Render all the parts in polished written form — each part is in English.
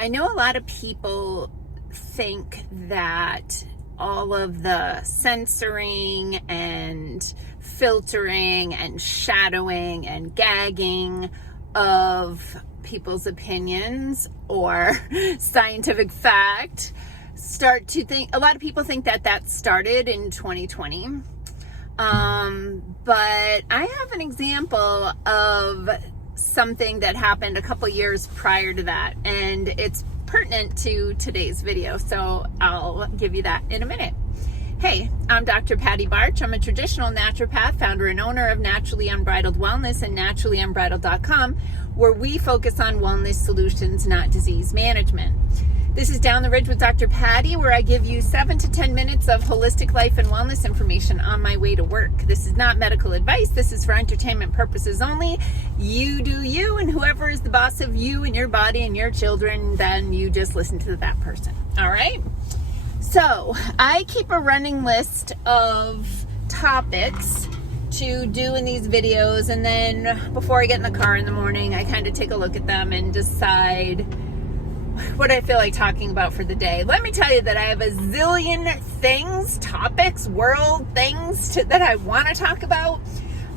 I know a lot of people think that all of the censoring and filtering and shadowing and gagging of people's opinions or scientific fact a lot of people think that started in 2020. But I have an example of something that happened a couple years prior to that, and it's pertinent to today's video, so I'll give you that in a minute. Hey, I'm Dr. Patty Barch. I'm a traditional naturopath, founder and owner of Naturally Unbridled Wellness and naturallyunbridled.com, where we focus on wellness solutions, not disease management. This is Down the Ridge with Dr. Patty, where I give you 7 to 10 minutes of holistic life and wellness information on my way to work. This is not medical advice. This is for entertainment purposes only. You do you, and whoever is the boss of you and your body and your children, then you just listen to that person. All right? So I keep a running list of topics to do in these videos, and then before I get in the car in the morning, I kind of take a look at them and decide what I feel like talking about for the day. Let me tell you that I have a zillion things, topics, world things that I want to talk about,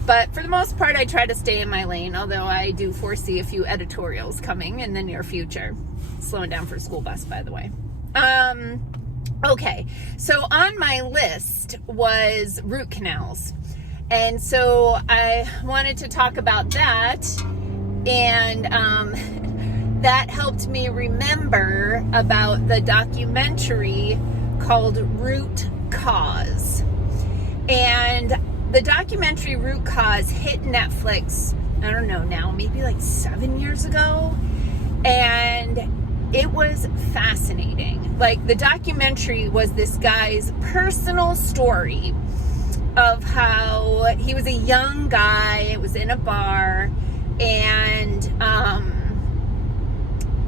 but for the most part, I try to stay in my lane, although I do foresee a few editorials coming in the near future. Slowing down for a school bus, by the way. Okay, so on my list was root canals, and so I wanted to talk about that, and that helped me remember about the documentary called Root Cause. And the documentary Root Cause hit Netflix, I don't know now, maybe like 7 years ago. And it was fascinating. Like, the documentary was this guy's personal story of how he was a young guy, it was in a bar, and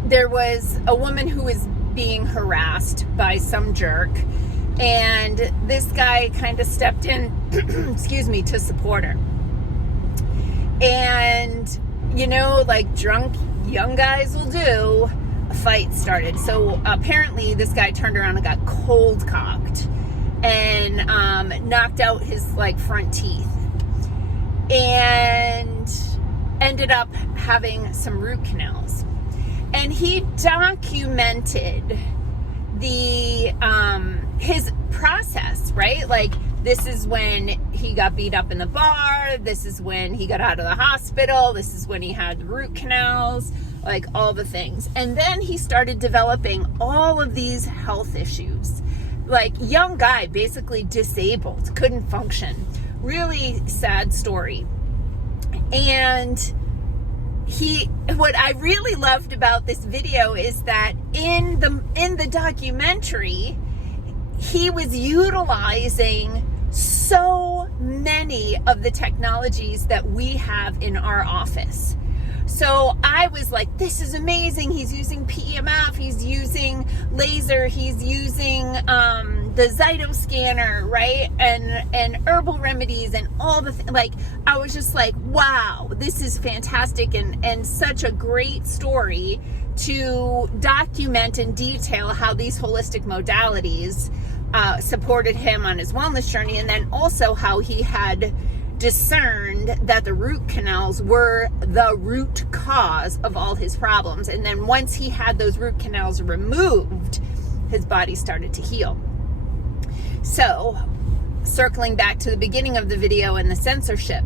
there was a woman who was being harassed by some jerk, and this guy kind of stepped in, excuse me, to support her. And, you know, like drunk young guys will do, a fight started. So apparently this guy turned around and got cold cocked and knocked out his like front teeth, and ended up having some root canals. And he documented the his process, right? Like, this is when he got beat up in the bar, this is when he got out of the hospital, this is when he had the root canals, like all the things. And then he started developing all of these health issues. Like, young guy, basically disabled, couldn't function. Really sad story. And what I really loved about this video is that in the documentary, he was utilizing so many of the technologies that we have in our office. So I was like, this is amazing. He's using PEMF, he's using laser, he's using the Zyto scanner, right? And herbal remedies and all the like, I was just like, wow, this is fantastic, and such a great story to document and detail how these holistic modalities supported him on his wellness journey, and then also how he had discerned that the root canals were the root cause of all his problems. And then once he had those root canals removed, his body started to heal. So, circling back to the beginning of the video and the censorship,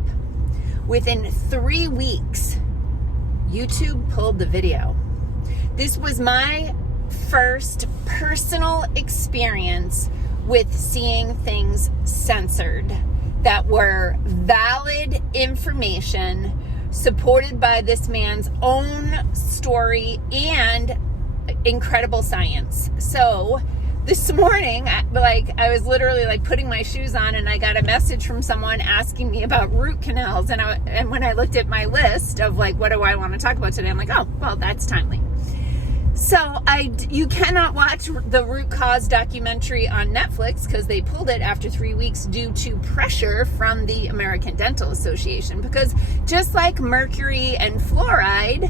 within 3 weeks, YouTube pulled the video. This was my first personal experience with seeing things censored that were valid information, supported by this man's own story and incredible science. So this morning, I was literally like putting my shoes on, and I got a message from someone asking me about root canals. And when I looked at my list of like, what do I want to talk about today? I'm like, oh, well, that's timely. So you cannot watch the Root Cause documentary on Netflix because they pulled it after 3 weeks due to pressure from the American Dental Association. Because just like mercury and fluoride,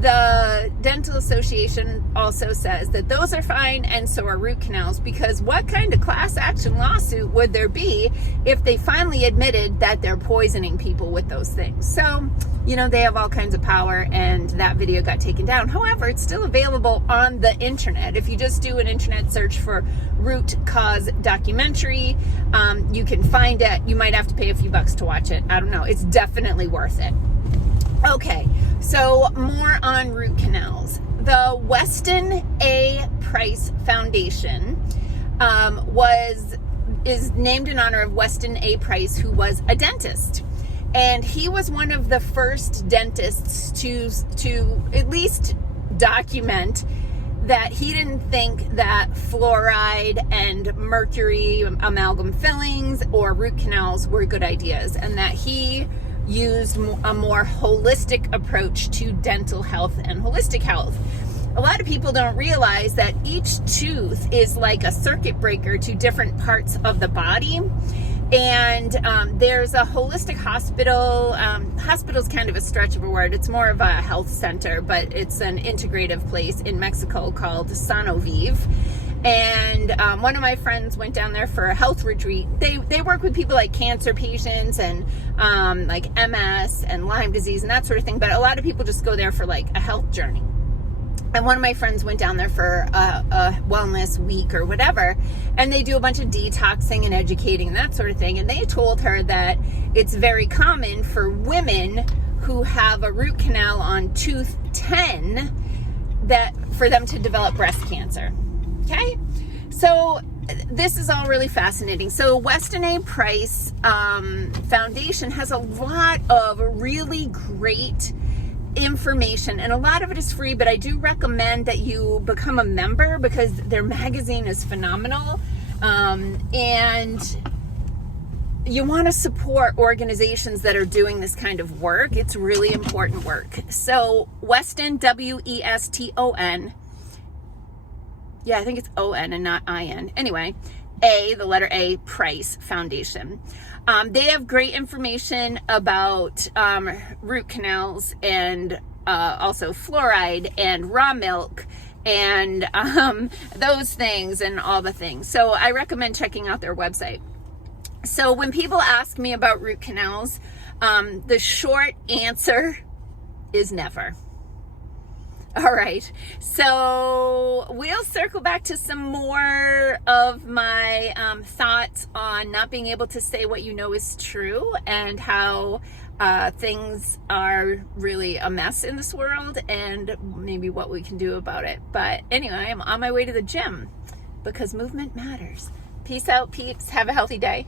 the Dental Association also says that those are fine, and so are root canals, because what kind of class action lawsuit would there be if they finally admitted that they're poisoning people with those things? So, they have all kinds of power, and that video got taken down. However, it's still available on the internet. If you just do an internet search for root cause documentary, you can find it. You might have to pay a few bucks to watch it. I don't know. It's definitely worth it. Okay, so more on root canals. The Weston A. Price Foundation is named in honor of Weston A. Price, who was a dentist. And he was one of the first dentists to at least document that he didn't think that fluoride and mercury amalgam fillings or root canals were good ideas, and that he used a more holistic approach to dental health and holistic health. A lot of people don't realize that each tooth is like a circuit breaker to different parts of the body. And there's a holistic hospital. Hospital's kind of a stretch of a word. It's more of a health center, but it's an integrative place in Mexico called Sanoviv. And one of my friends went down there for a health retreat. They work with people like cancer patients and like MS and Lyme disease and that sort of thing. But a lot of people just go there for like a health journey. And one of my friends went down there for a wellness week or whatever, and they do a bunch of detoxing and educating and that sort of thing. And they told her that it's very common for women who have a root canal on tooth 10 for them to develop breast cancer. Okay, so this is all really fascinating. So Weston A. Price Foundation has a lot of really great information, and a lot of it is free, but I do recommend that you become a member because their magazine is phenomenal, and you want to support organizations that are doing this kind of work. It's really important work. So Weston, W-E-S-T-O-N, yeah, I think it's O-N and not I-N. Anyway, the letter A, Price Foundation. They have great information about root canals and also fluoride and raw milk and those things and all the things. So I recommend checking out their website. So when people ask me about root canals, the short answer is never. All right, so we'll circle back to some more of my thoughts on not being able to say what you know is true and how things are really a mess in this world and maybe what we can do about it. But anyway, I'm on my way to the gym because movement matters. Peace out, peeps. Have a healthy day.